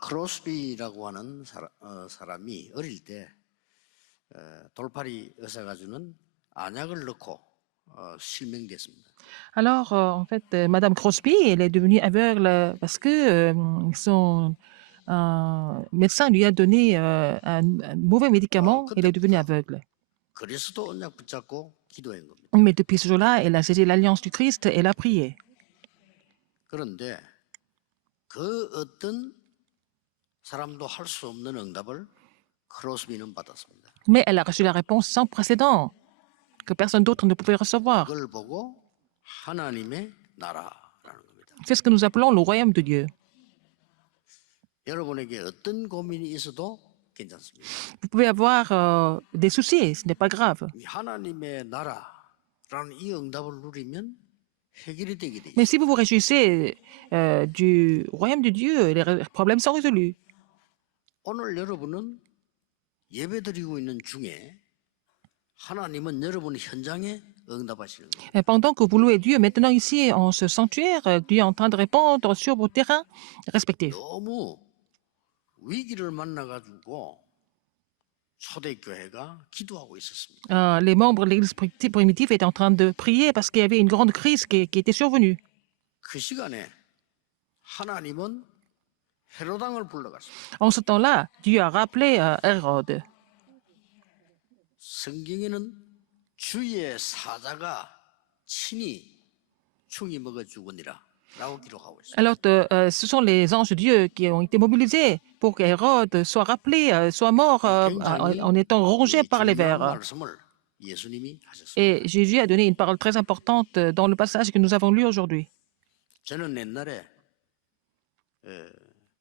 크로스비라고 하는 사람이 어릴 때 돌팔이 의사가 주는 안약을 넣고 실명됐습니다. Alors, en fait, Madame Crosby, elle est devenue aveugle parce que son médecin lui a donné un mauvais médicament. Elle est devenue 그때부터 aveugle. 그리스도 언약 붙잡고 기도한 겁니다. Mais depuis ce jour-là, elle a saisi l'alliance du Christ et elle a prié. 그런데 그 어떤 사람도 할 수 없는 응답을 크로스비는 받았습니다. Mais elle a reçu la réponse sans précédent que personne d'autre ne pouvait recevoir. 그걸 보고 하나님의 나라라는 겁니다. C'est ce que nous appelons le royaume de Dieu. 여러분에게 어떤 고민이 있어도 괜찮습니다. Vous pouvez avoir des soucis, ce n'est pas grave. 이 하나님의 나라라는 이 응답을 누리면 해결이 되게 돼 Mais 있어요. si vous vous réjouissez du royaume de Dieu, les problèmes sont résolus. 오늘 여러분은 예배드리고 있는 중에 하나님은 여러분 현장에 응답하시는 거예요. Et pendant que vous louez Dieu, maintenant ici, en ce sanctuaire, Dieu est en train de répondre sur vos terrains respectifs. 너무 위기를 만나가지고 초대교회가 기도하고 있었습니다. Les membres de l'Église primitive étaient en train de prier parce qu'il y avait une grande crise qui était survenue. 그 시간에 하나님은 헤로당을 불러갔습니다. En ce temps-là, Dieu a rappelé Hérode. 성경에는 주의 사자가 친히 충이 먹어 죽으니라 라고 기록하고 있습니다. Alors, ce sont les anges de Dieu qui ont été mobilisés pour qu'Hérode soit rappelé, soit mort 굉장히 en étant rongé par les 중요한 vers. 말씀을 예수님이 하셨습니다. Et Jésus a donné une parole très importante dans le passage que nous avons lu aujourd'hui. 저는 옛날에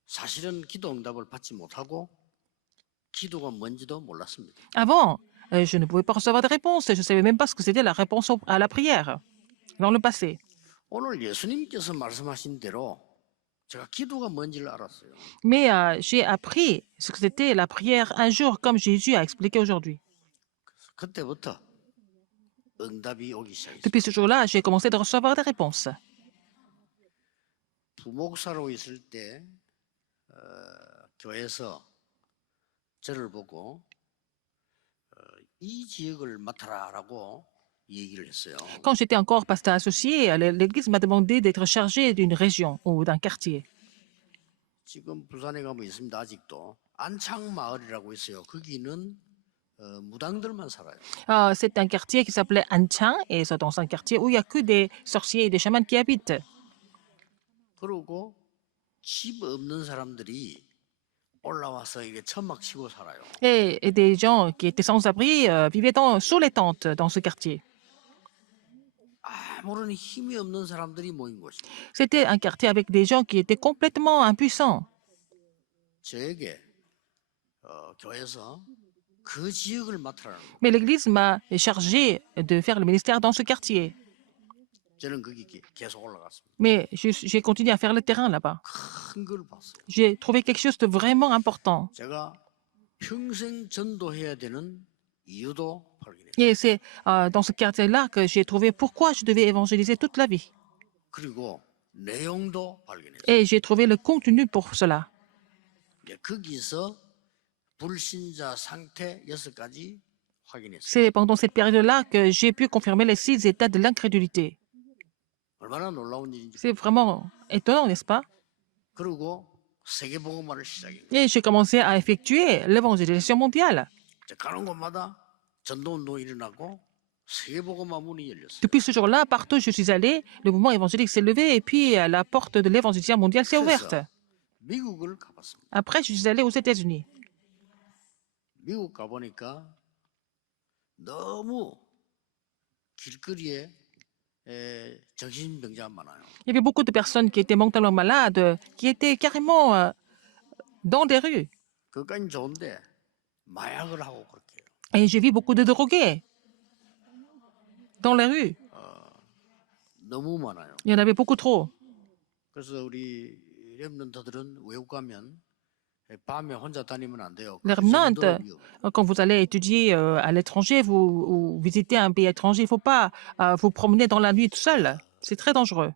사실은 기도 응답을 받지 못하고 기도가 뭔지도 몰랐습니다. Avant, je ne pouvais pas recevoir de réponse. Je ne savais même pas ce que c'était la réponse à la prière dans le passé. 오늘 예수님께서 말씀하신 대로 제가 기도가 뭔지를 알았어요. Mais j'ai appris ce que c'était la prière un jour, comme Jésus a expliqué aujourd'hui. 그때부터 응답이 오기 시작했어요. Depuis ce jour-là, j'ai commencé de recevoir des réponses. 부목사로 있을 때 교회에서 저를 보고 이 지역을 맡아라라고 얘기를 했어요. Quand j'étais encore pasteur associé, l'Église m'a demandé d'être chargé d'une région ou d'un quartier. 지금 부산에 가면 있습니다. 아직도 안창마을이라고 있어요. 거기는 무당들만 살아요. C'est un quartier qui s'appelait Anchang, et c'est dans un quartier où il n'y a que des sorciers et des chamans qui habitent. 그리고 집 없는 사람들이 올라와서 이게 천막 치고 살아요. Et des gens qui étaient sans abri vivaient sous les tentes dans ce quartier. 아무런 힘이 없는 사람들이 모인 곳이에요. C'était un quartier avec des gens qui étaient complètement impuissants. 저에게 교회에서 그 지역을 맡으라는 거예요. Mais l'Église m'a chargé de faire le ministère dans ce quartier. 저는 거기 계속 올라갔습니다. Mais j'ai continué à faire le terrain là-bas. 큰 걸 봤어요. J'ai trouvé quelque chose de vraiment important. 제가 평생 전도해야 되는 이유도 발견했어요. Et c'est dans ce quartier-là que j'ai trouvé pourquoi je devais évangéliser toute la vie. 그리고 내용도 발견했어요. Et j'ai trouvé le contenu pour cela. 거기서 불신자 상태 6가지 확인했어요. C'est pendant cette période-là que j'ai pu confirmer les 6 états de l'incrédulité. 얼마나 놀라운 일인지. C'est vraiment étonnant, n'est-ce pas? 그리고 세계복음화를 시작했어요. Et j'ai commencé à effectuer l'évangélisation mondiale. 가는 곳마다 전도운동이 일어나고 세계복음화 문이 열렸어요. Depuis ce jour-là, partout où je suis allé, le mouvement évangélique s'est levé et puis la porte de l'évangélisation mondiale s'est ouverte. 미국을 가봤습니다. Après, je suis allé aux États-Unis. 미국 가보니까 너무 길거리에 정신병자 많아요. Il y avait beaucoup de personnes qui étaient mentalement malades, qui étaient carrément dans les rues. 그까진 좋은데 마약을 하고 그렇게 해요. Et j'ai vu beaucoup de drogués dans les rues. 너무 많아요. Il y en avait beaucoup trop. 그래서 우리 렘넌트들은 외국 가면 밤에 혼자 다니면 안 돼요. Les remnants, quand vous allez étudier à l'étranger, vous visitez un pays étranger, il ne faut pas vous promener dans la nuit tout seul. C'est très dangereux.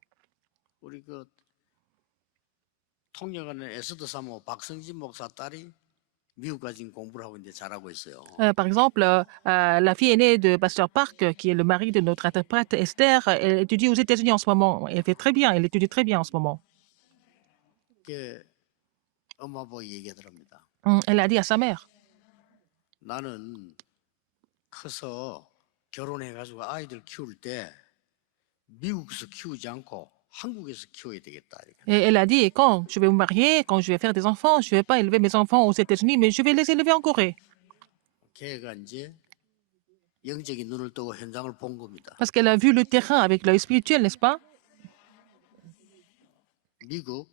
우리 통역하는 에스더 사모 박성진 목사 딸이 미국 가진 공부를 하고 이제 잘하고 있어요. Par exemple, la fille aînée de Pasteur Park, qui est le mari de notre interprète Esther, elle étudie aux États-Unis en ce moment. Elle fait très bien, elle étudie très bien en ce moment. 그 엄마 보고 얘기하더랍니다. Elle a dit à sa mère, 나는 커서 결혼해가지고 아이들 키울 때 미국에서 키우지 않고 한국에서 키워야 되겠다. 이렇게. et elle a dit, quand je vais me marier, quand je vais faire des enfants, je ne vais pas élever mes enfants aux États-Unis, mais je vais les élever en Corée. 걔가 이제 영적인 눈을 뜨고 현장을 본 겁니다. Parce qu'elle a vu le terrain avec l'œil spirituel, n'est-ce pas? 미국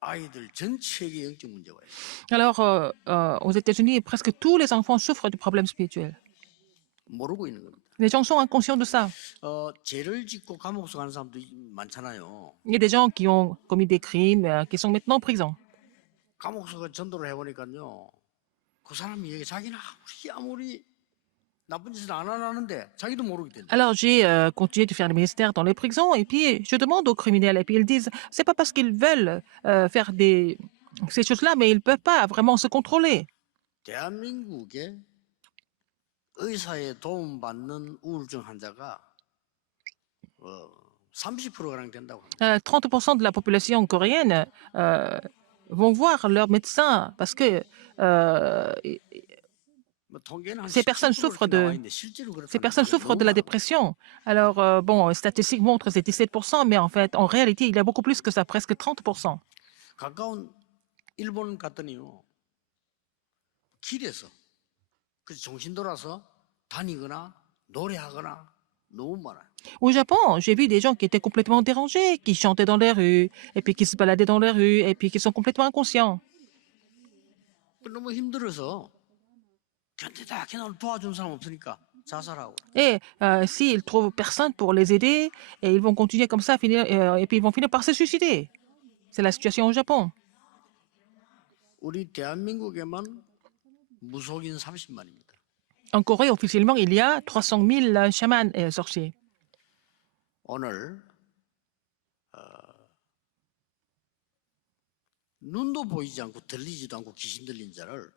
아이들 전체에게 영적 문제가 있어요. Alors, aux États-Unis, presque tous les enfants souffrent du problème spirituel. 모르고 있는 겁니다. Les gens sont inconscients de ça. 죄를 짓고 감옥서 가는 사람도 많잖아요. Il y a des gens qui ont commis des crimes, qui sont maintenant en prison. 감옥서가 전도를 해보니까요. 그 사람이 얘기 자기는 아무리 나쁜 짓을 안 하는데 자기도 모르게 된다. Alors, j'ai continué de faire le ministère dans les prisons et puis je demande aux criminels et puis ils disent, c'est pas parce qu'ils veulent faire ces choses-là, mais ils peuvent pas vraiment se contrôler. 대한민국에 의사의 도움받는 우울증 환자가 30%가량 된다고 합니다. 30% de la population coréenne vont voir leur médecin parce que 뭐 통계는 한 ces personnes 17% souffrent 이렇게 나와 de, 있는데 실제로 ces 그렇다는 personnes 게 souffrent 너무 de la 많아요. dépression. Alors, bon, les statistiques montrent que c'est 17%, mais en fait, en réalité, il y a beaucoup plus que ça, presque 30%. 가까운 일본 갔더니요. 길에서 그 정신 돌아서 다니거나 노래하거나 너무 많아요. Au Japon, j'ai vu des gens qui étaient complètement dérangés, qui chantaient dans les rues, et puis qui se baladaient dans les rues, et puis qui sont complètement inconscients. 너무 힘들어서 견디다 걔는 도와준 사람 없으니까 자살하고. Et s'ils trouvent personne pour les aider, et ils vont continuer comme ça, et puis ils vont finir par se suicider. C'est la situation au Japon. 우리 대한민국에만 무속인 30만입니다. En Corée, officiellement, il y a 300 000 chamans et sorciers. 오늘 눈도 보이지 않고 들리지도 않고 귀신 들린 자를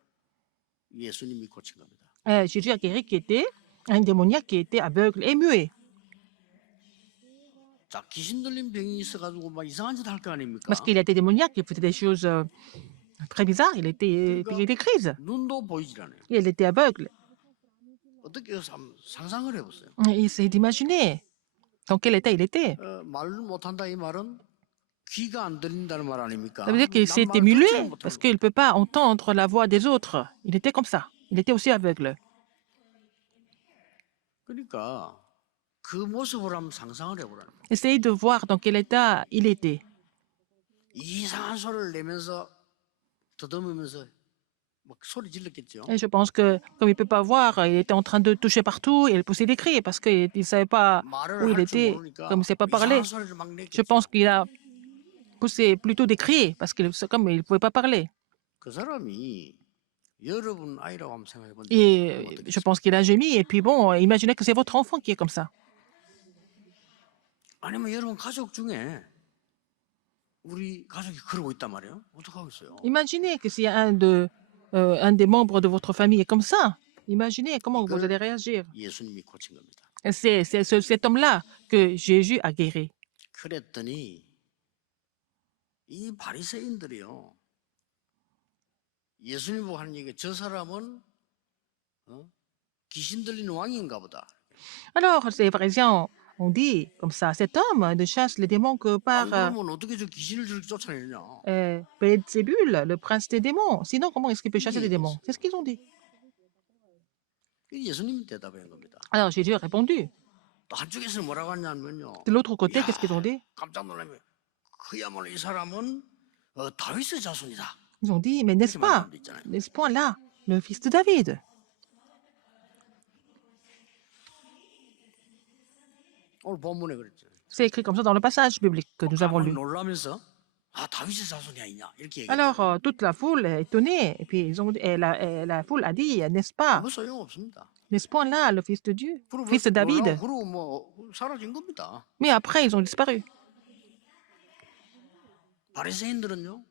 예수님이 고친 겁니다. Jésus a guéri qui était un démoniaque qui était aveugle et muet. 자, 귀신 들린 병이 있어가지고 막 이상한 짓 할 거 아닙니까? Parce qu'il était démoniaque, il faisait des choses très bizarres, il était pris des crises. 눈도 보이질 않아요. Et il était aveugle. 어떻게 상상을 해보세요. Il essaie d'imaginer dans quel état il était. 말을 못한다 이 말은 귀가 안 들린다는 말 아닙니까? Ça veut dire qu'il 난 s'était 말 muet 듣지를 못하는 parce 거야. qu'il ne peut pas entendre la voix des autres. Il était comme ça. Il était aussi aveugle. 그러니까 그 모습을 한번 상상을 해보라는 거예요. Essayez de voir dans quel état il était. 이상한 소리를 내면서 더듬으면서 막 소리 질렀겠죠. Et je pense que, comme il ne peut pas voir, il était en train de toucher partout et il poussait des cris parce qu'il ne savait pas 말을 où il 할 줄 était, 모르니까 comme il ne savait pas parler. 이상한 소리를 막 Je 냈겠죠. pense qu'il a poussé plutôt des cris parce qu'il, comme il ne pouvait pas parler. 그 사람이 여러분 아이라고 한번 생각해 본 적이 Et je pense qu'il a gémi. Et puis bon, imaginez que c'est votre enfant qui est comme ça. 아니면 여러분 가족 중에 우리 가족이 그러고 있단 말이에요. 어떡하겠어요? Imaginez que si un des membres de votre famille est comme ça. Imaginez comment vous allez réagir. 예수님이 고친 겁니다. C'est cet homme-là que Jésus a guéri. 그랬더니 이 바리새인들이요. 예수님 보고 하는 얘기, 저 사람은 귀신 들린 왕인가 보다. Alors, les pharisiens ont dit comme ça, cet homme ne chasse les démons que 안 par 그러면 어떻게 저 귀신을 저렇게 쫓아내느냐? Beelzébul, le prince des démons. Sinon, comment est-ce qu'il peut chasser des démons? C'est ce qu'ils ont dit. 예수님이 대답한 겁니다. Alors, Jésus a répondu. 또 한쪽에서는 뭐라고 하냐면요. De l'autre côté, qu'est-ce qu'ils ont dit? 깜짝 놀라면 그야말로 이 사람은 다윗의 자손이다. Ils ont dit, mais n'est-ce pas, n'est-ce pas là, le fils de David? 오늘 본문에 그랬죠. C'est écrit comme ça dans le passage biblique que nous avons lu. 놀라면서 아 다윗의 자손이 아니냐 이렇게 얘기해요. Alors, toute la foule est étonnée. Et puis, la foule a dit, n'est-ce pas, 아무 소용 없습니다. n'est-ce pas là, le fils de Dieu, fils de David? 그러고 뭐 사라진 겁니다. Mais après, ils ont disparu. 바리새인들은요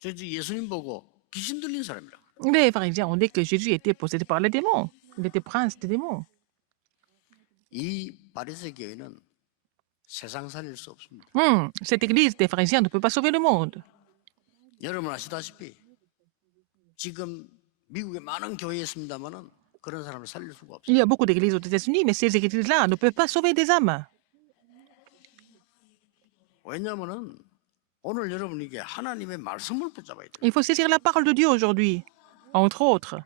저 예수님 보고 귀신 들린 사람이라고. Les pharisiens ont dit que Jésus était possédé par les démons. Il était prince des démons. 이 바리새 교회는 세상 살릴 수 없습니다. Cette église des pharisiens ne peut pas sauver le monde. 여러분 아시다시피 지금 미국에 많은 교회 있습니다만은 그런 사람을 살릴 수가 없어요. Il y a beaucoup d'églises aux États-Unis, mais ces églises-là ne peuvent pas sauver des âmes. 왜냐하면은 오늘 여러분 이게 하나님의 말씀을 붙잡아야 돼요. Il faut saisir la parole de Dieu aujourd'hui, entre autres.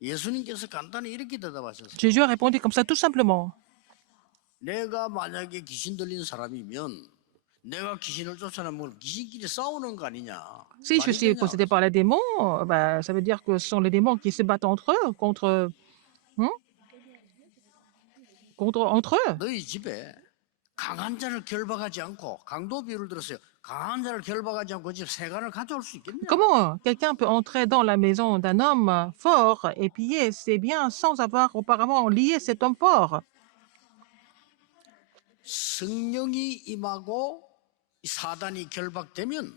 예수님께서 간단히 이렇게 대답하셨어요. Jésus a répondu comme ça tout simplement. 내가 만약에 귀신 들린 사람이면 내가 귀신을 쫓아내면 귀신끼리 싸우는 거 아니냐? Si je 말이 suis 되냐? possédé par les démons, bah, ça veut dire que ce sont les démons qui se battent entre eux, hein, entre eux. 너희 집에 강한 자를 결박하지 않고 강도 비유를 들었어요. 강한 자를 결박하지 않고 집 세간을 가져올 수 있겠냐? Comment quelqu'un peut entrer dans la maison d'un homme fort et piller ses biens sans avoir auparavant lié cet homme fort? 성령이 임하고 이 사단이 결박되면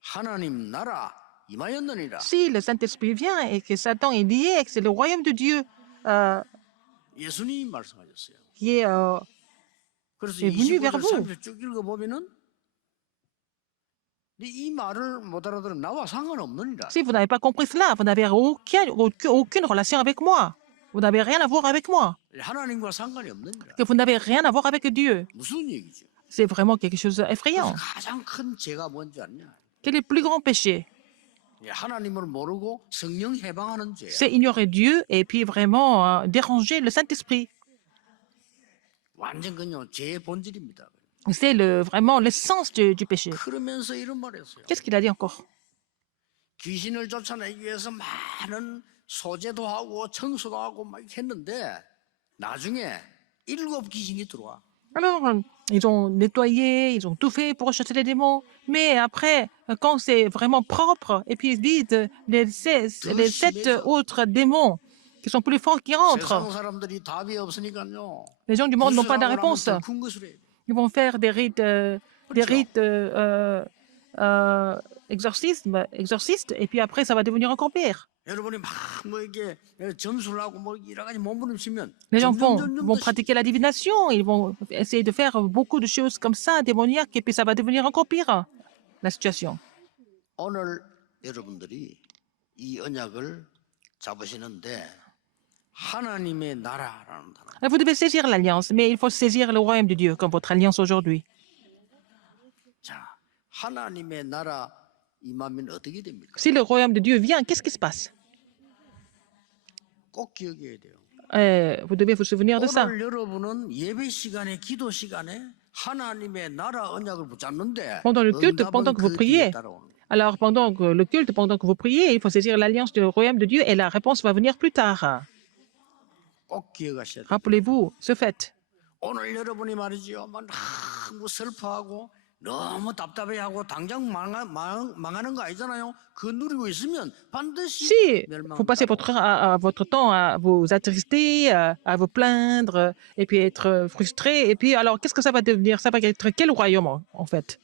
하나님 나라 임하였느니라. Si le Saint-Esprit vient et que Satan est lié, et que c'est le royaume de Dieu 예수님이 말씀하셨어요. qui est 그래서 est venu vers 25절 vous. 30절 쭉 읽어보면은 이 말을 못 알아들으면 나와 상관없느니라. Si vous n'avez pas compris cela, vous n'avez aucune relation avec moi. Vous n'avez rien à voir avec moi. 하나님과 상관이 없느니라. Que vous n'avez rien à voir avec Dieu. 무슨 얘기죠? C'est vraiment quelque chose 그래서 d'effrayant. 가장 큰 죄가 뭔지 아냐? Quel est le plus grand péché? 하나님을 모르고 성령 해방하는 죄야. C'est ignorer Dieu et puis vraiment déranger le Saint-Esprit. 완전 그냥 죄의 본질입니다. C'est vraiment l'essence du péché. 그러면서 이런 말했어요. Qu'est-ce qu'il a dit encore? 귀신을 쫓아내기 위해서 많은 소제도 하고 청소도 하고 막 했는데 나중에 7 귀신이 들어와. Alors, ils ont nettoyé, ils ont tout fait pour chasser les démons. Mais après, quand c'est vraiment propre et puis vide, les 7 autres démons qui sont plus forts qui rentrent. 세상 사람들이 답이 없으니까요. Les gens du monde n'ont pas de réponse. 큰 것을 해요. Ils vont faire des rites, exorcistes, et puis après, ça va devenir encore pire. 여러분이 막 뭐 이게 점수를 하고 뭐 여러 가지 몸부림치면 Les gens 점점 vont 더 pratiquer la divination, ils vont essayer de faire beaucoup de choses comme ça, démoniaques, et puis ça va devenir encore pire, la situation. 오늘 여러분들이 이 언약을 잡으시는데 하나님의 나라라는 단어. Vous devez saisir l'alliance, mais il faut saisir le royaume de Dieu comme votre alliance aujourd'hui. 자, 하나님의 나라 임하면 어떻게 됩니까? Si le royaume de Dieu vient, qu'est-ce qui se passe? 꼭 기억해야 돼요. Vous devez vous souvenir de ça. 오늘 여러분은 예배 시간에 기도 시간에 하나님의 나라 언약을 붙잡는데 Pendant le culte, 응답은 pendant que vous 그 뒤에 priez. 따라오는 거예요. Alors, pendant que le culte, pendant que vous priez, il faut saisir l'alliance du royaume de Dieu et la réponse va venir plus tard. 꼭 기억하셔야 돼요. Rappelez-vous ce fait. 오늘 여러분이 말이지요. 막 너무 슬퍼하고 너무 답답해하고 당장 망하는 거 아니잖아요. 그 누리고 있으면 반드시 Si 멸망. vous passez votre temps à vous attrister, à vous plaindre, et puis être frustré, et puis alors qu'est-ce que ça va devenir? Ça va être quel royaume en fait?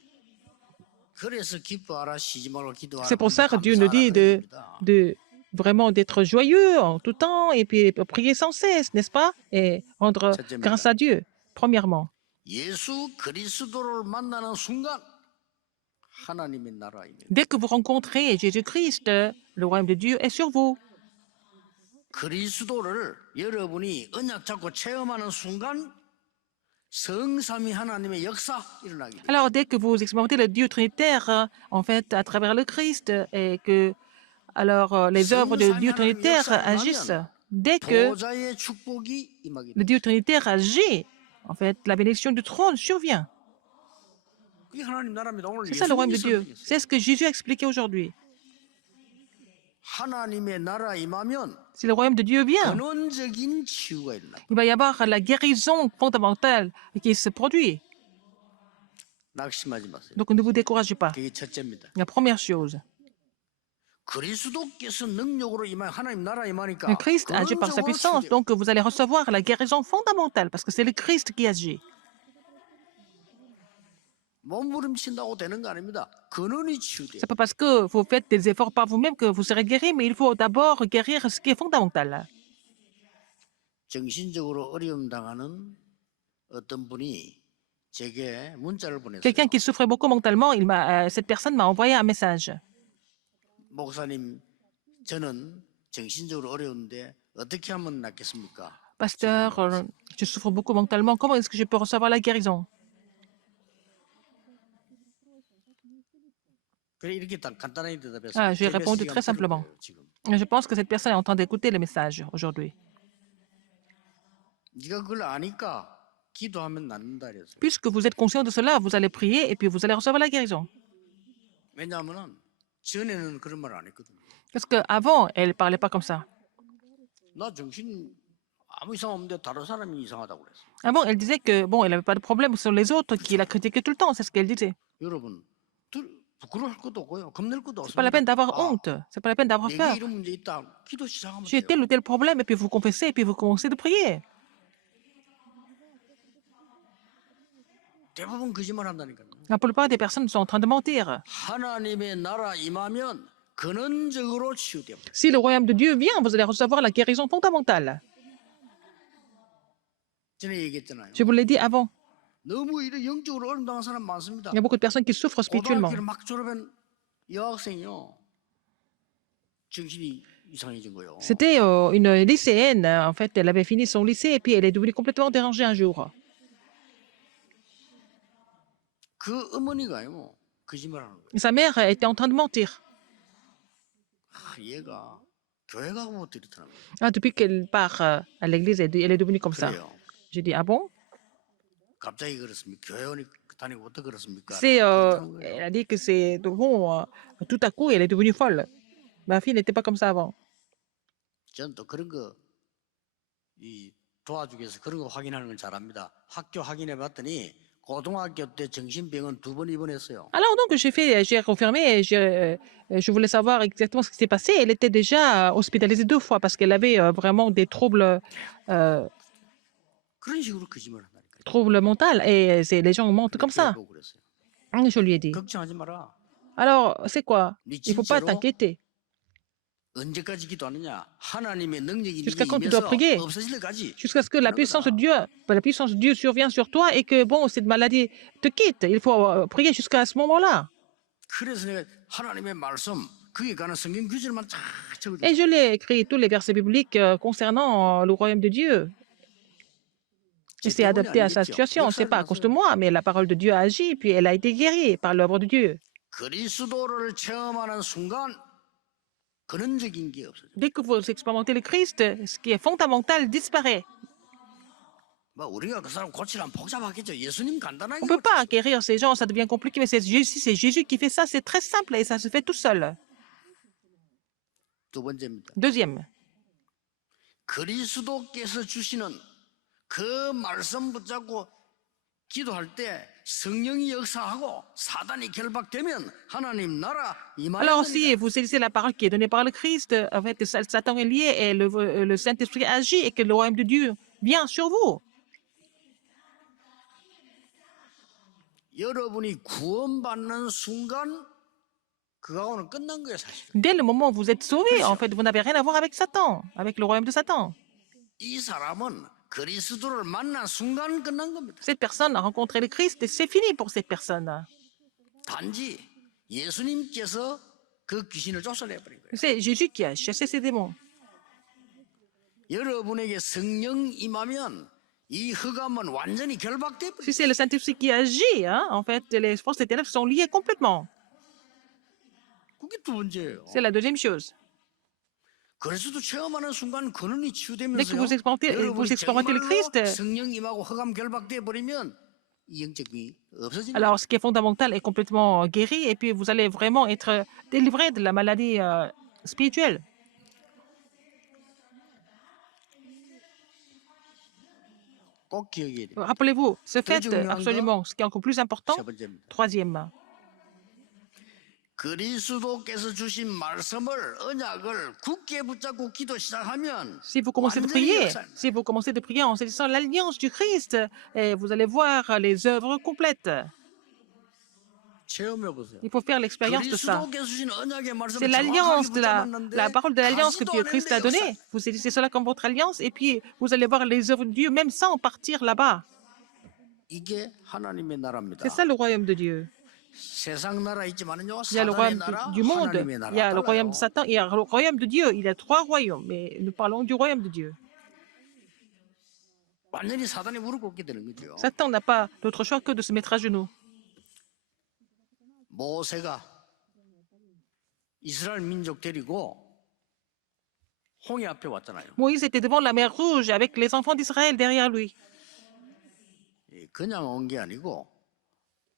그래서 기뻐하라 쉬지 말고 기도하라. C'est pour ça que Dieu nous 감사하라 dit 그럽니다. de vraiment d'être joyeux en tout temps, et puis prier sans cesse, n'est-ce pas? Et rendre grâce à Dieu, premièrement. 예수 그리스도를 만나는 순간 하나님의 나라입니다. Dès que vous rencontrez Jésus-Christ, le royaume de Dieu est sur vous. 그리스도를 여러분이 언약 잡고 체험하는 순간 성삼위 하나님의 역사 일어나게 돼요. Alors, dès que vous expérimentez le Dieu trinitaire, en fait, à travers le Christ, et que alors les œuvres du Dieu trinitaire agissent, dès que 보좌의 축복이 임하게 le 돼요. Dieu trinitaire agit, en fait, la bénédiction du trône survient. 그게 하나님 나라입니다. 오늘 C'est ça le royaume de Dieu. 예수님이 C'est ce que Jésus a expliqué aujourd'hui. 하나님의 나라 임하면 Si le royaume de Dieu vient, 근원적인 치유가 일어나. il va y avoir la guérison fondamentale qui se produit. 낙심하지 마세요. Donc, ne vous découragez pas. 그게 첫째입니다. La première chose, 그리스도께서 능력으로 임하 하나님 나라 임하니까 le Christ agit par sa 근원적으로 puissance, 치유돼요. donc vous allez recevoir la guérison fondamentale, parce que c'est le Christ qui agit. 몸부림친다고 되는 거 아닙니다. 근원이 치유돼요. C'est pas parce que vous faites des efforts par vous-même que vous serez guéri, mais il faut d'abord guérir ce qui est fondamental. 정신적으로 어려움 당하는 어떤 분이 제게 문자를 Quelqu'un 보냈어요. qui souffrait beaucoup mentalement, cette personne m'a envoyé un message. 목사님, 저는 정신적으로 어려운데 어떻게 하면 낫겠습니까? Pasteur, je souffre beaucoup mentalement. Comment est-ce que je peux recevoir la guérison? 그래 이렇게 간단하게 대답했어요. Ah, j'ai 제 répondu 메시지가 très 들은 simplement. 거예요, 지금. Je pense que cette personne est en train d'écouter le message aujourd'hui. 네가 그걸 아니까 기도하면 낫는다 그랬어요. Puisque vous êtes conscient de cela, vous allez prier et puis vous allez recevoir la guérison. 왜냐하면 전에는 그런 말 안 했거든요. Parce qu'avant, elle ne parlait pas comme ça. 나 정신 아무 이상 없는데 다른 사람이 이상하다고 그랬어요. Avant, elle disait que bon, elle n'avait pas de problème sur les autres, qu'il la critiquait tout le temps. C'est ce qu'elle disait. 여러분 부끄러울 것도 없고요. 겁낼 것도 C'est pas la 없습니다. peine d'avoir honte. C'est pas la peine d'avoir 내게 peur. 이런 문제 있다. 기도 시작하면 J'ai tel 돼요. ou tel problème et puis vous confessez et puis vous commencez de prier. 대부분 거짓말 한다니까요. La plupart des personnes sont en train de mentir. 하나님의 나라 임하면 근원적으로 치유됩니다. Si le royaume de Dieu vient, vous allez recevoir la guérison fondamentale. 전에 얘기했잖아요. Je vous l'ai dit avant. 너무 이런 영적으로 어려움 당한 사람 많습니다. Il y a beaucoup de personnes qui souffrent spirituellement. 고등학교를 막 졸업한 여학생이요. 정신이 이상해진 거예요. C'était une lycéenne. En fait, elle avait fini son lycée et puis elle est devenue complètement dérangée un jour. 그 어머니가요. 거짓말하는 거예요. Sa mère était en train de mentir. 얘가 교회 가고부터 이렇다는 거예요. Ah, depuis qu'elle part à l'église, elle est devenue comme ça. 그래요. J'ai dit, ah bon? 갑자기 그렇습니까? 교회 다니고부터 그렇습니까? C'est, 그렇다는 거예요. elle a dit que c'est bon. Tout à coup, elle est devenue folle. Ma fille n'était pas comme ça avant. 저는 또 그런 거 이 도와주기 위해서 그런 거 확인하는 걸 잘합니다. 학교 확인해 봤더니 고등학교 때 정신병원 2번 입원했어요. Alors donc, j'ai confirmé, et je voulais savoir exactement ce qui s'est passé. Elle était déjà hospitalisée 2 fois parce qu'elle avait vraiment des euh, 그런 식으로 거짓말 한다니까요. troubles mentaux et les gens mentent comme ça. 보고 그랬어요. Je lui ai dit. 걱정하지 마라. Alors, c'est quoi? 네 Il ne faut pas 진짜로 t'inquiéter. 언제까지 기도하느냐? 하나님의 능력이 Jusqu'à 네게 quand tu dois 임해서 prier? 없어질 때까지. Jusqu'à ce que la puissance de Dieu survienne sur toi et que bon, cette maladie te quitte. Il faut prier jusqu'à ce moment-là. 그래서 내가 하나님의 말씀 그에 관한 성경 구절만 쫙 적어줘. Et je l'ai écrit tous les versets bibliques concernant le royaume de Dieu. Et c'est adapté à sa situation. Ce n'est pas à cause de moi, mais la parole de Dieu a agi, puis elle a été guérie par l'œuvre de Dieu. 그리스도를 체험하는 순간 근원적인 게 없어져. Dès que vous expérimentez le Christ, ce qui est fondamental disparaît. 뭐 우리가 그 사람 고치려면 복잡하겠죠. 예수님 간단하게 On ne peut 고쳐. pas guérir ces gens, ça devient compliqué, mais c'est Jésus qui fait ça, c'est très simple et ça se fait tout seul. 두 번째입니다. Deuxième, 그리스도께서 주시는 그 말씀 붙잡고 기도할 때 성령이 역사하고 사단이 결박되면 하나님 나라 alors si 임하는 vous saisissez la parole qui est donnée par le Christ, en fait, Satan est lié et le Saint-Esprit agit et que le royaume de Dieu vient sur vous. 여러분이 구원받는 순간 그거하고는 끝난 거예요, 사실. Dès le moment où vous êtes sauvé, en fait, vous n'avez rien à voir avec Satan, avec le royaume de Satan. 이 사람은 그리스도를 만난 순간 끝난 겁니다. Cette personne a rencontré le Christ et c'est fini pour cette personne. 단지 예수님께서 그 귀신을 쫓아내 버린 거예요. C'est Jésus qui a chassé ces démons. 여러분에게 성령 임하면 이 흑암은 완전히 결박돼 버려요. Si c'est le Saint-Esprit qui agit, hein, en fait, les forces des ténèbres sont liées complètement. 그게 두 번째예요. C'est la deuxième chose. 그리스도 체험하는 순간 근원이 Dès que 치유되면서요. vous expérimentez le Christ, 성령 임하고 흑암 결박돼 버리면 이 영적이 없어지는 alors ce qui est fondamental est complètement guéri et puis vous allez vraiment être délivré de la maladie spirituelle. 꼭 기억해야 돼요. Rappelez-vous, ce fait 중요한 거? absolument, ce qui est encore plus important. 세 번째입니다. Troisième, 그리스도께서 주신 말씀을 언약을 굳게 붙잡고 기도 시작하면 si vous commencez de 완전히 prier, 역사합니다. si vous commencez de prier en saisissant l'alliance du Christ, et vous allez voir les œuvres complètes. 체험해 보세요. Il faut faire l'expérience de ça. 그리스도께서 주신 언약의 C'est 말씀을 정확하게 l'alliance de la 붙잡았는데 parole de l'alliance que 가지도 Christ 않았는데 a 역사. donnée. Vous saisissez cela comme votre alliance et puis vous allez voir les œuvres de Dieu même sans partir là-bas. 이게 하나님의 나라입니다. C'est ça le royaume de Dieu. 세상 나라 있지만은요, Il y a le 사단의 royaume 나라, du monde, 하나님의 il 나라 y a le 달라요. royaume de Satan, il y a le royaume de Dieu. Il y a trois royaumes, mais nous parlons du royaume de Dieu. 완전히 사단이 무릎 꿇게 되는 거죠. Satan n'a pas d'autre choix que de se mettre à genoux. 모세가 이스라엘 민족 데리고 홍해 앞에 왔잖아요. Moïse était devant la mer Rouge avec les enfants d'Israël derrière lui. 그냥 온 게 아니고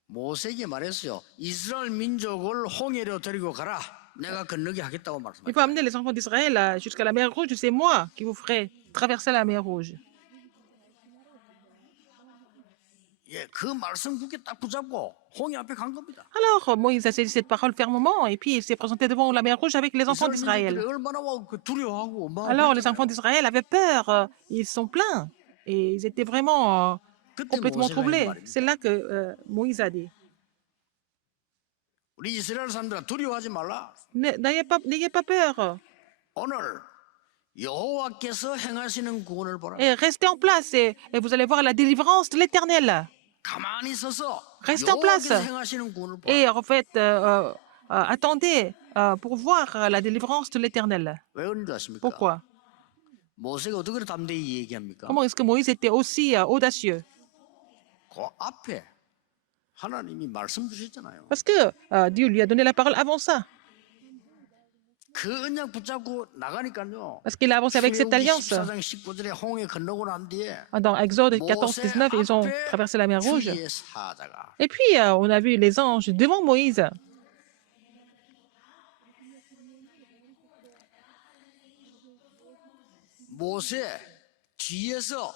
모세에게 말했어요. 이스라엘 민족을 홍해로 데리고 가라. 내가 건너게 하겠다고 Il 말씀하셨어요. faut amener les enfants d'Israël jusqu'à la mer Rouge. C'est moi qui vous ferai traverser la mer Rouge. 예, 그 말씀 굳게 딱 붙잡고 홍해 앞에 간 겁니다. Alors Moïse a saisi cette parole fermement et puis il s'est présenté devant la mer Rouge avec les enfants 이스라엘 민족들이 d'Israël. 얼마나 두려워하고 막 Alors les enfants d'Israël avaient peur, ils sont pleins et ils étaient vraiment 그때 complètement 모세가 한 troublés. 말입니다. C'est là que Moïse a dit, 우리 이스라엘 사람들아 두려워하지 말라. n'ayez pas peur 오늘 여호와께서 행하시는 구원을 보라. et restez en place et vous allez voir la délivrance de l'Éternel. 가만히 서서 Restez en place. 여호와께서 행하시는 구원을 보라. Et en fait, attendez pour voir la délivrance de l'Éternel. 왜 그런 줄 아십니까? Pourquoi? 모세가 어떻게 그렇게 담대히 얘기합니까? Comment est-ce que Moïse était aussi audacieux? 그 앞에 하나님이 말씀 주셨잖아요. Parce que Dieu lui a donné la parole avant ça. 그 언약 붙잡고 나가니까요. Parce qu'il a avancé avec cette 출애굽기 alliance. 14장 19절에 홍해 건너고 난 뒤에 Dans Exode 14, 모세 19, ils ont 앞에 traversé la mer Rouge. 주의 사자가 Et puis, on a vu les anges devant Moïse. 모세 뒤에서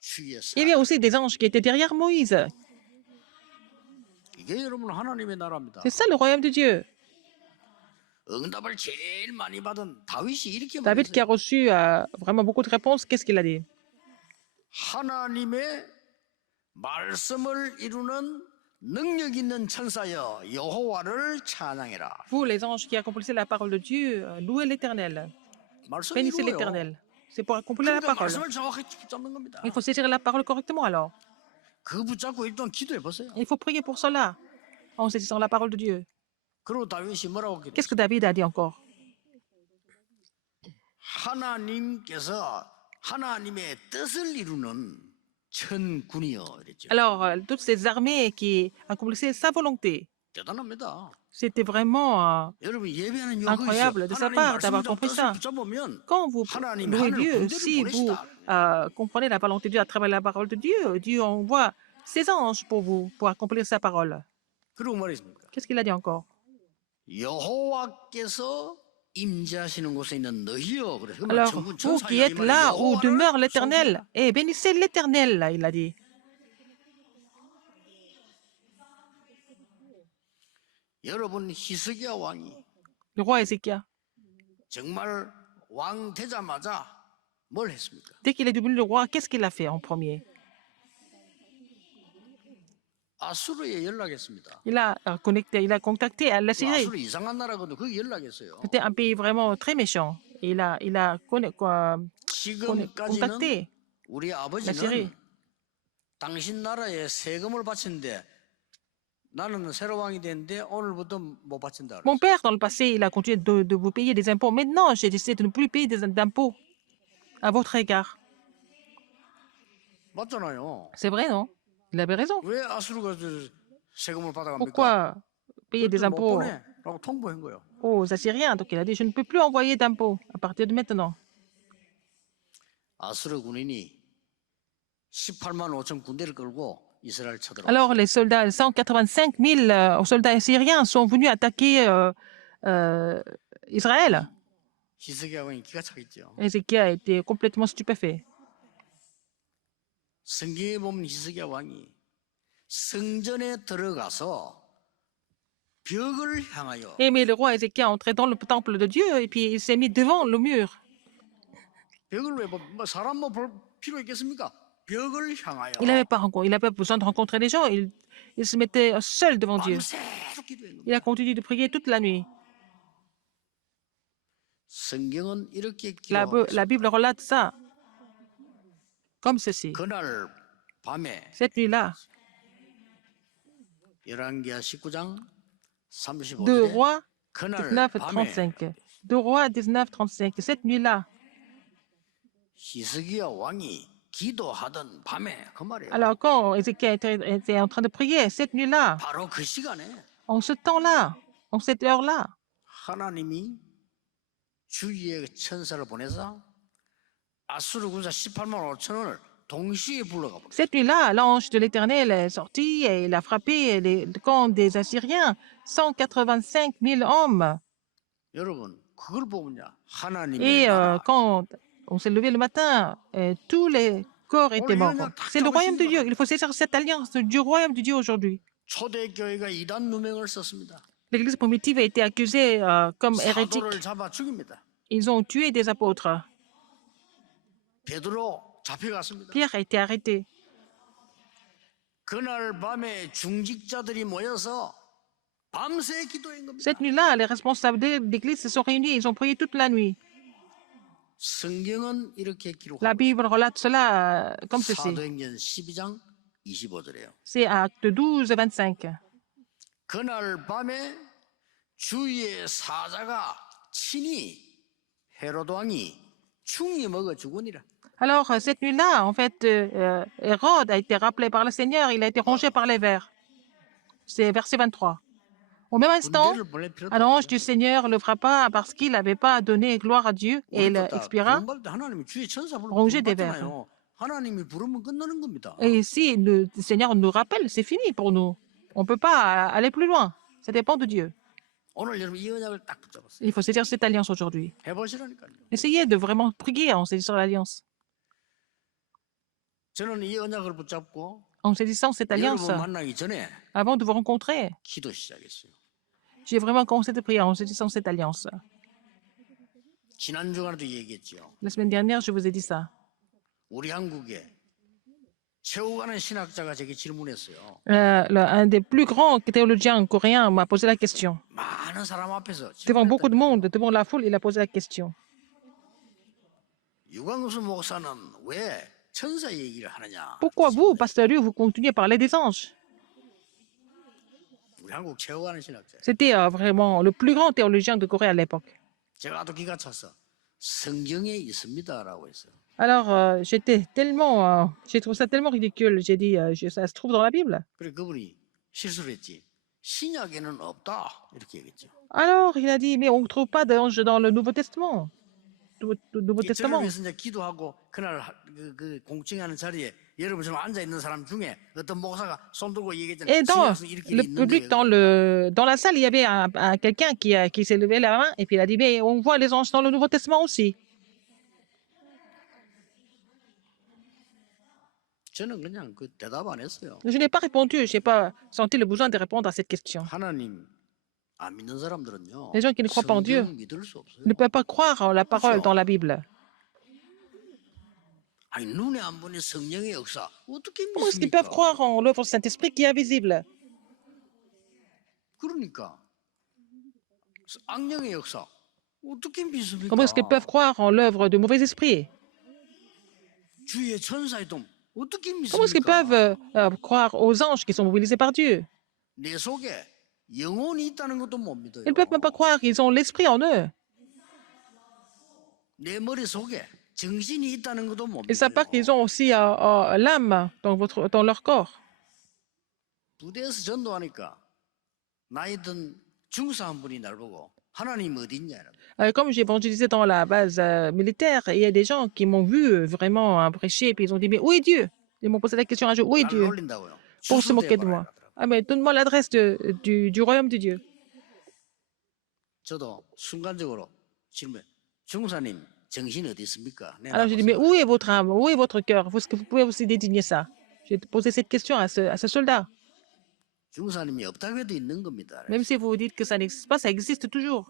주의 Il y 사자. a aussi des anges qui étaient derrière Moïse. 이게 여러분 하나님의 나라입니다. C'est ça le royaume de Dieu. 응답을 제일 많이 받은 다윗이 이렇게 David qui a 말했어요. reçu vraiment beaucoup de réponses, qu'est-ce qu'il a dit? 하나님의 말씀을 이루는 능력 있는 천사여 여호와를 찬양해라. Vous, les anges qui accomplissez la parole de Dieu, louez l'Éternel. 말씀 Bénissez 이루어요. l'Éternel. C'est pour accomplir la 그러니까 parole. 말씀을 정확히 붙잡는 겁니다. Il faut saisir la parole correctement alors. 그 붙잡고 일단 기도해 보세요. Il faut prier pour cela, en saisissant la parole de Dieu. 그리고 다윗이 뭐라고 Qu'est-ce que 기도했어요? David a dit encore? 하나님께서 하나님의 뜻을 이루는 천군이여 이랬죠. Alors, toutes ces armées qui accomplissaient sa volonté, 대단합니다. c'était vraiment 여러분 예배하는 incroyable de sa part d'avoir compris ça. 붙잡으면 Quand vous 하나님 louez 하늘 Dieu, 군대를 si vous 보내시다. comprenez la volonté de Dieu à travers la parole de Dieu, Dieu envoie ses anges pour vous, pour accomplir sa parole. 그리고 말했습니까? Qu'est-ce qu'il a dit encore? 여호와께서 임재하시는 곳에 있는 너희여 그래. Alors, vous qui êtes là où demeure l'Éternel, et bénissez l'Éternel, il a dit. 여러분 히스기야 왕이 Le roi Ézéchias, 정말 왕 되자마자 뭘 했습니까? dès qu'il est devenu le roi, qu'est-ce qu'il a fait en premier? 아수르에 연락했습니다. Il a contacté à la Syrie. 아수르 이상한 나라거든. 거기 연락했어요. C'était un pays vraiment très méchant. Et il a 지금까지는 contacté 우리 la 아버지는 Syrie. 당신 나라에 세금을 바치는데 나는 새로 왕이 됐는데 오늘부터 못 바친다. Mon père, dans le passé, il a continué de vous payer des impôts. Maintenant, j'ai décidé de ne plus payer d'impôts à votre égard. 맞잖아요. C'est vrai, non? Il avait raison. 왜 아수르가 세금을 받아갑니까? Pourquoi payer des 못 impôts 보내라고 통보한 거예요. aux Assyriens? Donc il a dit, je ne peux plus envoyer d'impôts à partir de maintenant. 아수르 군인이 18만 5천 군대를 끌고 이스라엘 쳐들어. Alors les soldats, 185 000 soldats assyriens sont venus attaquer Israël. 히스기야 왕이 기가 차겠죠. Ézéchias était complètement stupéfait. 성경에 보면 히스기야 왕이 성전에 들어가서 벽을 향하여 Mais le roi Ézéchias est entré dans le temple de Dieu et puis il s'est mis devant le mur. 벽을 왜 뭐 사람 뭐 볼 필요 있겠습니까? 벽을 향하여 il n'avait pas besoin de rencontrer les gens. Il se mettait seul devant Dieu. 밤새도록 기도한 Il a 겁니다. continué de prier toute la nuit. 성경은 이렇게 La, 기록하고 la 있습니다. Bible relate ça comme ceci. 그날 밤에 Cette nuit-là, 열왕기하 19장 2 35절에 Rois 그날 19, 밤에 35. 2 Rois 19, 35. Cette nuit-là, 히스기야 왕이 기도하던 밤에 그 말이에요. alors quand Ézéchiel était en train de prier, cette nuit-là, 바로 그 시간에 en ce temps-là, en cette heure-là, 하나님이 주위에 천사를 보내서 아수르 군사 18만 5천을 동시에 불러가 버렸어요. cette nuit-là, l'ange de l'Éternel est sorti et il a frappé le camp des Assyriens, 185 000 hommes. 여러분 그걸 보면요 하나님의 Et 나라 quand on s'est levé le matin, tous les corps étaient morts. C'est le royaume de Dieu. Il faut saisir cette alliance du royaume de Dieu aujourd'hui. 초대교회가 이단 누명을 썼습니다. L'Église primitive a été accusée comme hérétique. 사도를 잡아 죽입니다. Ils ont tué des apôtres. 베드로 잡혀갔습니다. Pierre a été arrêté. 그날 밤에 중직자들이 모여서 밤새 기도한 겁니다. Cette nuit-là, les responsables de l'Église se sont réunis. Ils ont prié toute la nuit. 성경은 이렇게 La 기록하고 Bible relate cela comme ceci. 사도행전 12장 25절이에요. C'est Acte 12, 25. 그날 밤에 주의 사자가 친히 헤로드 왕이 충이 먹어 죽으니라. Alors, cette nuit-là, en fait, Hérode a été rappelé par le Seigneur. Il a été rongé par les vers. C'est verset 23. Au même instant, 군대를 보낼 필요도 un ange 없어요. du Seigneur le frappa parce qu'il n'avait pas donné gloire à Dieu et il 우리도 다 expira. 구원받을 때 하나님이 주의 천사 Rongé des 부르잖아요. 하나님이 부르면 끝나는 겁니다. Et si le Seigneur nous rappelle, c'est fini pour nous. On ne peut pas aller plus loin. Ça dépend de Dieu. 오늘 여러분 이 언약을 딱 붙잡았어요. Il faut saisir cette alliance aujourd'hui. 해보시라니까요. Essayez de vraiment prier en saisissant l'alliance. 저는 이 언약을 붙잡고 En saisissant cette alliance, 여러분 만나기 전에 avant de vous rencontrer, 기도 시작했어요. j'ai vraiment commencé de prier en saisissant cette alliance. 지난 주간에도 얘기했죠. La semaine dernière, je vous ai dit ça. 우리 한국에 최우가는 신학자가 제게 질문했어요. Un des plus grands théologiens coréens m'a posé la question. 많은 사람 앞에서 Devant beaucoup de 질문했다니까요. monde, devant la foule, il a posé la question. 유광수 목사는 왜 천사 얘기를 하느냐? Pourquoi vous, pasteur Liu, vous continuez à parler des anges? 우리 한국 최우가는 신학자. C'était vraiment le plus grand théologien de Corée à l'époque. 제가 또 기가 차서 성경에 있습니다라고 했어요. Alors, j'ai trouvé ça tellement ridicule. J'ai dit, ça se trouve dans la Bible. 그래 그분이 실수를 했지. 신약에는 없다 이렇게 얘기했죠. Alors, il a dit, mais on ne trouve pas d'ange dans le Nouveau Testament. Nouveau 저를 Testament. 위해서 이제 기도하고 그날 그 공증하는 자리에 여러분처럼 앉아 있는 사람 중에 어떤 목사가 손 들고 얘기했잖아요. Et dans 신약성 이렇게 le 있는데 public, dans la salle, il y avait quelqu'un qui s'est levé la main et puis il a dit, mais on voit les anges dans le Nouveau Testament aussi. 저는 그냥 그 대답 안 했어요. Je n'ai pas répondu, je n'ai pas senti le besoin de répondre à cette question. 하나님 안 믿는 사람들은요. Les gens qui ne croient pas en Dieu 성경 믿을 수 없어요. ne peuvent pas croire en la parole dans la Bible. 아니 눈에 안 보는 성령의 역사 어떻게 Comment est-ce qu'ils peuvent 믿습니까? croire en l'œuvre du Saint-Esprit qui est invisible? 그러니까 악령의 역사 어떻게 믿습니까? Comment est-ce qu'ils peuvent croire en l'œuvre de mauvais esprits? 주의 천사의 동 어떻게 Comment est-ce qu'ils 믿습니까? peuvent croire aux anges qui sont mobilisés par Dieu? 내 속에 영혼이 있다는 것도 못 믿어요. Ils ne peuvent même pas croire qu'ils ont l'esprit en eux. 내 머리 속에 정신이 있다는 것도 못 Ils ne savent pas 믿어요. qu'ils ont aussi l'âme dans leur corps. 부대에서 전도하니까 나이 든 중사 한 분이 날 보고 하나님 어디 있냐 이러고. Comme j'ai évangélisé dans la base militaire, il y a des gens qui m'ont vu vraiment prêcher et puis ils ont dit, mais où est Dieu? Ils m'ont posé la question un jour, où est 날 Dieu? 놀린다고요. Pour se moquer de 주소대봐라 moi. 이러더라고요. Ah, mais donne-moi l'adresse du royaume de Dieu. 저도 순간적으로 질문 중사님 정신 어디 있습니까? 내 Alors j'ai dit, mais où est votre âme? Où est votre cœur? Est-ce que vous pouvez aussi désigner ça? J'ai posé cette question à ce soldat. 중사님이 없다고 해도 있는 겁니다. Même si vous dites que ça n'existe pas, ça existe toujours.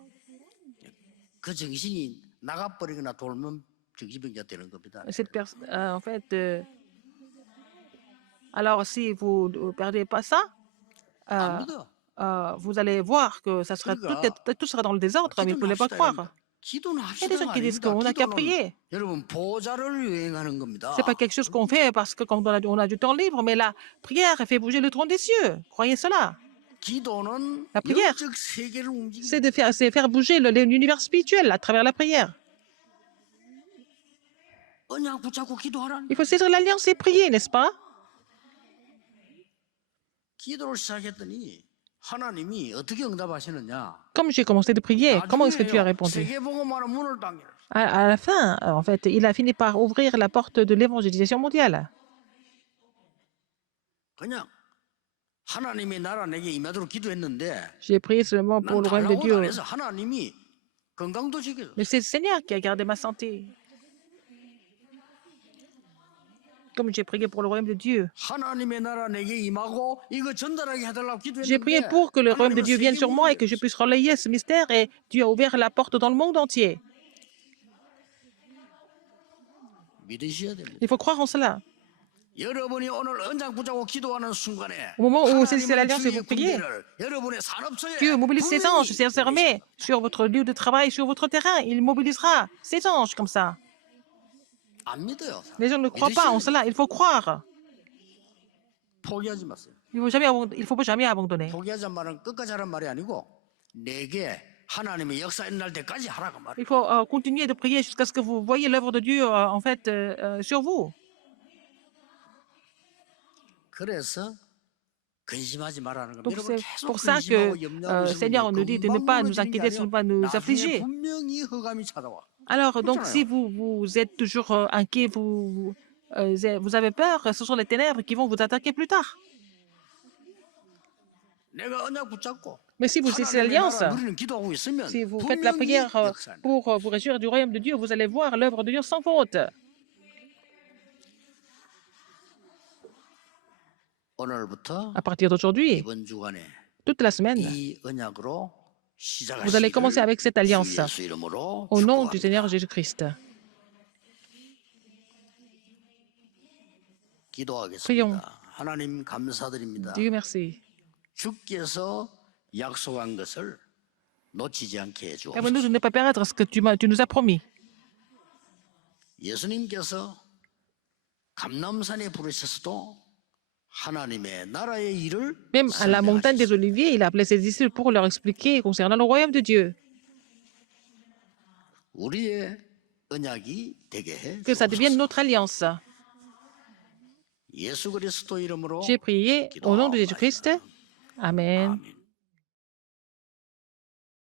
그 정신이 나가버리거나 돌면 정신병자 되는 겁니다. En fait, Alors, si vous ne perdez pas ça, 안 euh, 믿어. vous allez voir que ça sera, 그러니까 tout sera dans le désordre, mais il ne 기도는 faut pas 합시다 이겁니다. croire. 기도는 Il y a des gens 합시다가 qui disent 아닙니다. qu'on n'a qu'à 기도는 prier. 여러분 보좌를 여행하는 C'est pas 겁니다. quelque chose qu'on fait parce que quand on a du temps libre, mais la prière elle fait bouger le trône des cieux. Croyez cela. 기도는 La prière, 영적 세계를 c'est 움직입니다. c'est faire bouger l'univers spirituel à travers la prière. 언약 붙잡고 Il 기도하라니까. faut saisir l'alliance et prier, n'est-ce pas? 기도를 시작했더니 하나님이 어떻게 응답하시느냐? Comme j'ai commencé de prier, comment est-ce que Dieu a 나중에요 répondu? 세계복음화는 문을 당겨. À la fin, en fait, il a fini par ouvrir la porte de l'évangélisation mondiale. 그냥 하나님의 나라 내게 임하도록 기도했는데 J'ai prié seulement pour 난 le royaume de 달라고도 안 Dieu. 해서 하나님이 건강도 지켜줘. Mais c'est le Seigneur qui a gardé ma santé. Comme j'ai prié pour le royaume de Dieu. 하나님의 나라 내게 임하고 이거 전달하게 해달라고 J'ai prié 기도했는데 pour que le royaume de 하나님은 Dieu vienne sur moi et que je puisse relayer ce mystère et Dieu a ouvert la porte dans le monde entier. 믿으셔야 됩니다. Il faut croire en cela. 여러분이 오늘 언장 붙잡고 기도하는 순간에 Au moment où vous saisissez 하나님은 l'alliance et 주의 vous priez, 군대를 여러분의 산업소에 Dieu mobilise ses anges, 분명히 ses armées sur votre lieu de travail, sur votre terrain. Il mobilisera ses anges comme ça. 안 믿어요. Les gens ne croient pas en cela. Il faut croire. 포기하지 마세요. Il ne faut jamais abandonner. 포기하자는 말은 끝까지 하란 말이 아니고 내게 하나님의 역사 일어날 때까지 하라고 말이에요. Il faut continuer de prier jusqu'à ce que vous voyez l'œuvre de Dieu en fait sur vous. 그래서 근심하지 말라는 겁니다. Donc 여러분 c'est 계속 pour ça que 근심하고 염려하고 le Seigneur nous dit de ne pas nous inquiéter, de ne pas nous 나중에 affliger. 분명히 흑암이 찾아와. Alors, donc, si vous êtes toujours inquiet, vous avez peur, ce sont les ténèbres qui vont vous attaquer plus tard. 내가 언약 붙잡고 Mais si vous saisissez 하나님의 l'alliance, 나라 누리는 기도하고 있으면 si vous faites la 분명히 prière 역사한다. pour vous réjouir du royaume de Dieu, vous allez voir l'œuvre de Dieu sans faute. 오늘부터 À partir d'aujourd'hui, 이번 주간에 toute la semaine, 이 언약으로 vous allez commencer 시작하시기를 avec cette alliance. 주 예수 이름으로 Au nom du 축복합니다. Seigneur Jésus-Christ. 기도하겠습니다. 하나님 감사드립니다. Dieu merci. 주께서 약속한 것을 놓치지 않게 해주옵소서. Permets-nous de ne pas perdre ce que tu nous as promis. 예수님께서 감람산에 부르셨어도 하나님의 나라의 일을 Même à la montagne des 설명하셨습니다. Oliviers, il a appelé ses disciples pour leur expliquer concernant le royaume de Dieu. 우리의 언약이 되게 해 Que ça devienne 주옵소서. notre alliance. 예수 그리스도 이름으로 J'ai prié au nom de Jésus-Christ. Amen. 아멘.